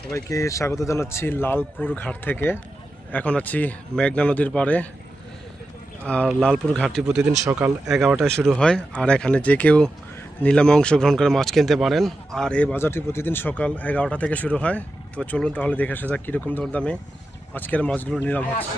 সবাইকে স্বাগত জানাচ্ছি লালপুর ঘাট থেকে। এখন আছি মেঘনা নদীর পাড়ে। আর লালপুর ঘাটটি প্রতিদিন সকাল 11টায় শুরু হয়। আর এখানে যে কেউ নিলামে অংশগ্রহণ করে মাছ কিনতে পারেন। আর এই বাজারটি প্রতিদিন সকাল 11টা থেকে শুরু হয়। তো চলুন তাহলে দেখে আসা যাক কীরকম দরদামে আজকের মাছগুলোর নিলাম হচ্ছে।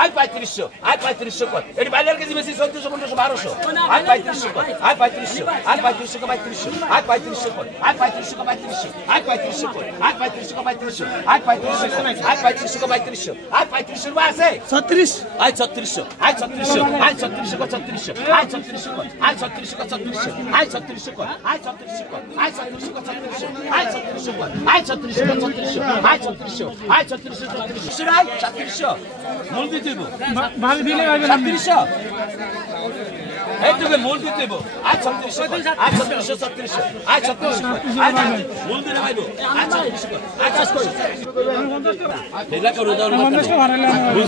আয় 3500 আয় 3500 কর এটি বাজার কেজি বেশি 1400 1500 1200 আয় 3500 কর আয় 3500 আয় 3500 কর 3500 আয় 3500 কর আয় 3500 কর 3500 আয় 3500 কর আয় 3500 কর 3500 আয় 3500 কর আয় 3500 কর 3500 আয় 3500 রুপে আছে 36 আয় 3600 আয় 3600 আয় 3600 কর 3600 আয় 3600 কর আয় 3600 কর 3600 আয় 3600 কর আয় 3600 কর আয় 3600 কর 3600 আয় 3600 কর আয় 3600 কর 3600 আয় 3600 আয় 3600 3600 আয় 3600 মূল দিতে দেব ভালো দিলে হবে 3600 এই তুমি মূল দিতে দেব আয় 3600 আয় 3600 3600 আয় 3600 আয় মূল দিতে দেব আয় 3600 আয় কাজ করো এটা করো দাও না মূল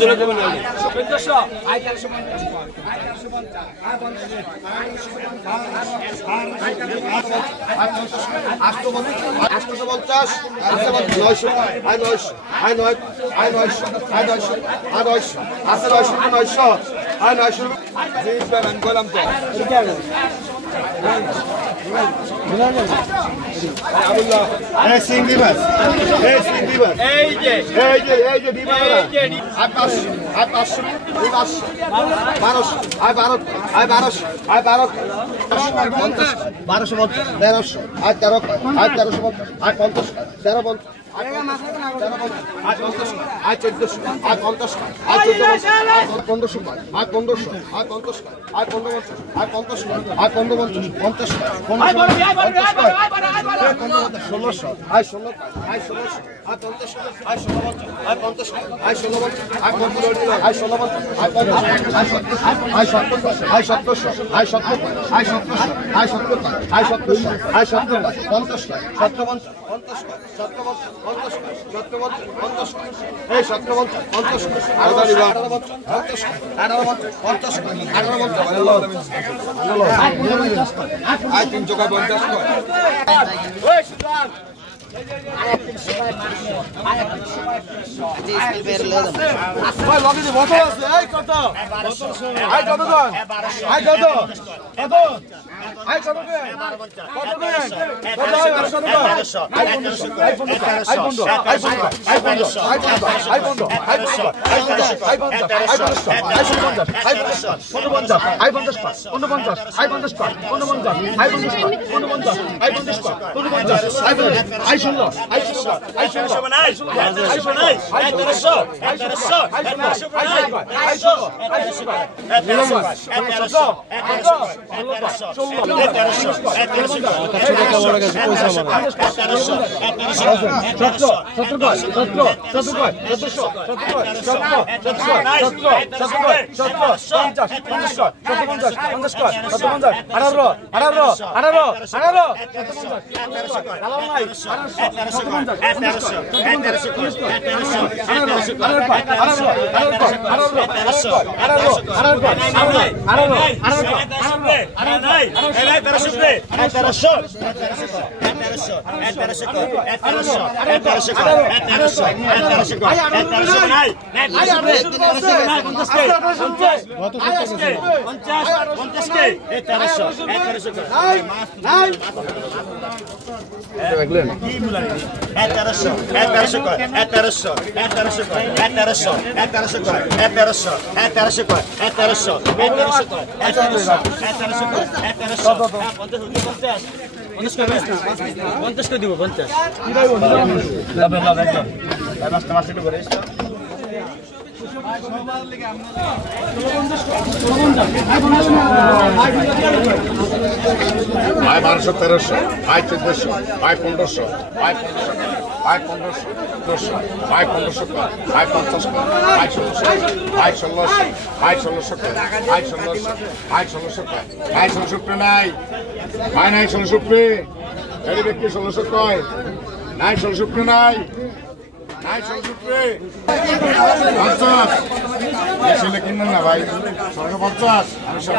দিতে দেব না 1400 আয় 1350 আয় 1200 আয় 1400 আয় 1500 আয় 1500 আয় 1500 আয় 50 আয় 1600 আয় 1600 আয় 1600 আয় 1600 আয় 1600 আয় 1600 নাই আয় নাই 1600 এই ব্যক্তি 1600 কয় নাই 1600 নাই নাই 1600 50 এসে কিনবেন না ভাই 1650 আমি সব